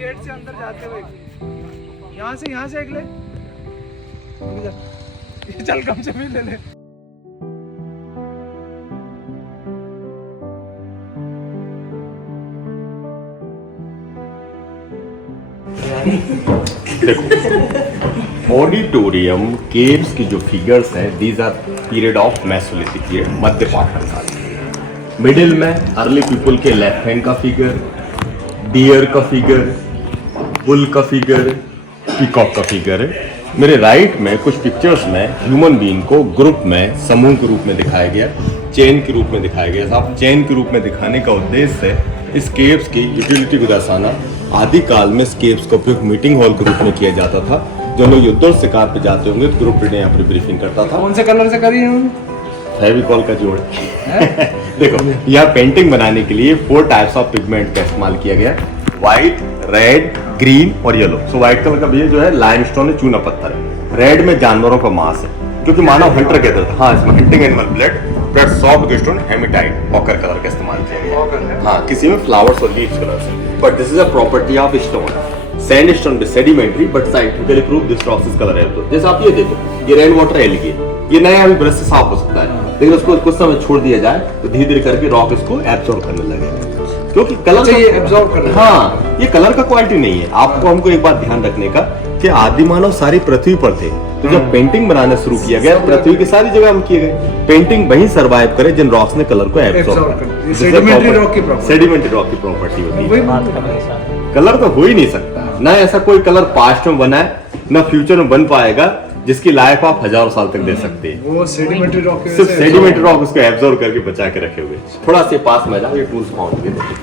Gate से अंदर जाते हुए यहाँ से एक ले चल कम से भी ले ले। देखो ऑडिटोरियम केव्स की जो फिगर्स हैं these are period of Mesolithic period, मध्य पाषाण काल। मिडिल में अर्ली पीपल के लेफ्ट हैंड का फिगर, डियर का फिगर, बुल का फिगर, पीकॉक का फिगर है। मेरे राइट में कुछ पिक्चर्स में ह्यूमन बीइंग को ग्रुप में समूह के रूप में दिखाया गया, चेन के रूप में दिखाया गया। साहब चेन के रूप में दिखाने का उद्देश्य है इस केव्स की यूटिलिटी को दर्शाना। आदि काल में इस केव्स का उपयोग मीटिंग हॉल के रूप में किया जाता था। जो लोग युद्ध और शिकार पे जाते होंगे ग्रुप ने यहाँ पर ब्रीफिंग करता था। कौन से कलर से करी है? फेविकॉल का जोड़ देखो यहाँ पेंटिंग बनाने के लिए 4 टाइप्स ऑफ पिगमेंट का इस्तेमाल किया गया, व्हाइट, रेड, ग्रीन और येलो। सो व्हाइट कलर का भी जो है लाइमस्टोन है, चूना पत्थर है। रेड में जानवरों का मांस है क्योंकि मानव हंटर कहते थे। हाँ, इसमें hunting animal blood soft stone haematite ochre colour का इस्तेमाल किया गया। हाँ, किसी में फ्लावर्स और लीव्स कलर से। But this is a property of stone. Sandstone भी sedimentary but scientifically prove this rock is colour है। जैसे आप ये देखो, ये रेन वाटर एल्गी, ये नया अभी ब्रश से साफ हो सकता है, लेकिन उसको कुछ समय छोड़ दिया जाए तो धीरे धीरे करके रॉक इसको एब्जॉर्ब करने लगेगा क्योंकि कलर ये एब्जॉर्ब करना। हाँ, ये कलर का क्वालिटी नहीं है। आपको हमको एक बात ध्यान रखने का कि आदि मानव सारी पृथ्वी पर थे, तो जब पेंटिंग बनाना शुरू किया गया पृथ्वी की सारी जगह हम किए गए। पेंटिंग वही सर्वाइव करे जिन रॉक्स ने कलर को एब्जॉर्ब कर। सेडिमेंटरी रॉक की प्रॉपर्टी होती है। कलर तो हो ही नहीं सकता, ना ऐसा कोई कलर पास्ट में बना है ना फ्यूचर में बन पाएगा जिसकी लाइफ आप हजारों साल तक दे सकते हैं। वो सेडिमेंटरी रॉक के सिर्फ सेडिमेंटरी रॉक उसको एब्जॉर्ब करके बचा के रखे हुए। थोड़ा से पास में जाओ, ये टूल्स फाउंड किए देखो।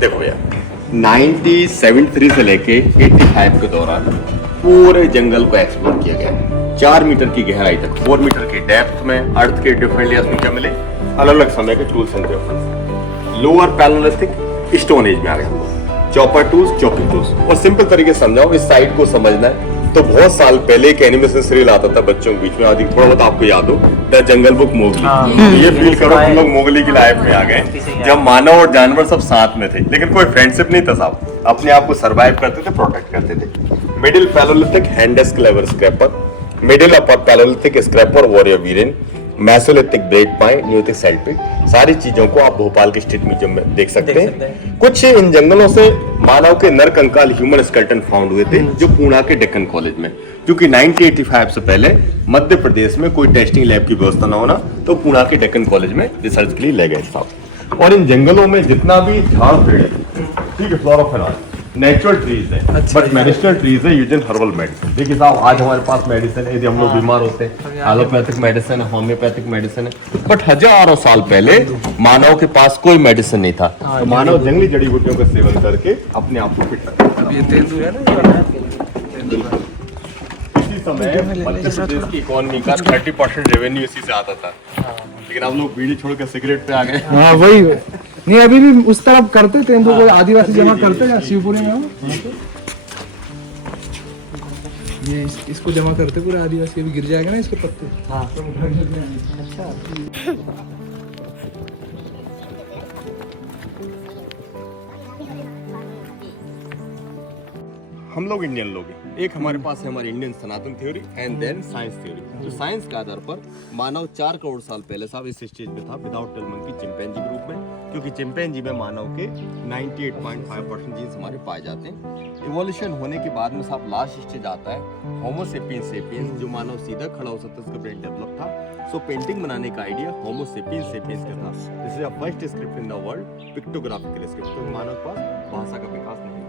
देखो भैया 1973 से लेके 85 के दौरान पूरे जंगल को एक्सप्लोर किया गया। 4 मीटर की गहराई तक, 4 मीटर की डेप्थ में अर्थ के डिफरेंट लेयर्स में क्या मिले, अलग अलग समय के tools and weapons. Lower palaeolithic stone age में आ गया, चॉपर टूल्स, चॉपिंग टूल्स। और सिंपल तरीके से समझाओ, इस साइड को समझना है तो बहुत साल पहले एक एनिमेशन सीरियल आता था बच्चों के बीच में, आदि थोड़ा बहुत आपको याद हो, द जंगल बुक मोगली। ये फील करो तुम लोग मोगली की लाइफ में आ गए जब मानव और जानवर सब साथ में थे, लेकिन कोई फ्रेंडशिप नहीं था साहब, अपने आप को सर्वाइव करते थे, प्रोटेक्ट करते थे। Middle palaeolithic handaxe cleaver scraper, middle upper palaeolithic scraper वॉरियर वीरेन, मेसोलिथिक ब्रेक पाइन, न्यूलिथिक सेल्टिक, सारी चीजों को आप भोपाल के स्टेट म्यूजियम में देख सकते हैं। कुछ इन जंगलों से मानव के नर कंकाल ह्यूमन स्केलेटन फाउंड हुए थे जो पुणे के डेक्कन कॉलेज में, क्योंकि 1985 से पहले मध्य प्रदेश में कोई टेस्टिंग लैब की व्यवस्था न होना तो पुणे के डेक्कन कॉलेज में रिसर्च के लिए ले गए साहब। और इन जंगलों में जितना भी झाड़ पेड़ है, ठीक है, फ्लोरोफेरा नेचुरल ट्रीज है, बट मेडिसिनल ट्रीज है यूज इन हर्बल मेडिसिन। देखिए साहब, आज हमारे पास मेडिसिन है, यदि हम लोग बीमार होते हैं, एलोपैथिक मेडिसिन है, होम्योपैथिक मेडिसिन है, बट हजारों साल पहले मानव के पास कोई मेडिसिन नहीं था, तो मानव जंगली जड़ी बूटियों का सेवन करके अपने आप को फिट रखता। ये तेंदुआ है ना, इसी समय मध्य प्रदेश की इकोनॉमी का 30% रेवेन्यू इसी से आता था, लेकिन हम लोग बीड़ी छोड़ के सिगरेट पे आ गए। हाँ वही नहीं, अभी भी उस तरफ करते तेंदुआ को आदिवासी जमा करते हैं शिवपुरी में हो, ये इसको जमा करते पूरे आदिवासी, अभी गिर जाएगा ना इसके पत्ते। हाँ अच्छा। हम लोग इंडियन लोग हैं, एक हमारे पास है हमारी Indian Sanatan theory and then science theory. तो साइंस के आधार पर मानव 4 करोड़ साल पहले साहब इस स्टेज पे था विदाउट टेल मंकी, चिंपैंजी के रूप में, क्योंकि चिंपैंजी में मानव के 98.5% जीन्स हमारे पाए जाते हैं। इवोल्यूशन होने के बाद में साहब लास्ट स्टेज आता है होमो सेपियंस सेपियंस, जो मानव सीधा खड़ा हो सकता है, उसका ब्रेन डेवलप था। सो पेंटिंग बनाने का आइडिया होमो सेपियंस सेपियंस का था। This is the first script in the world, pictographical script. तो मानव के पास भाषा का विकास नहीं हुआ।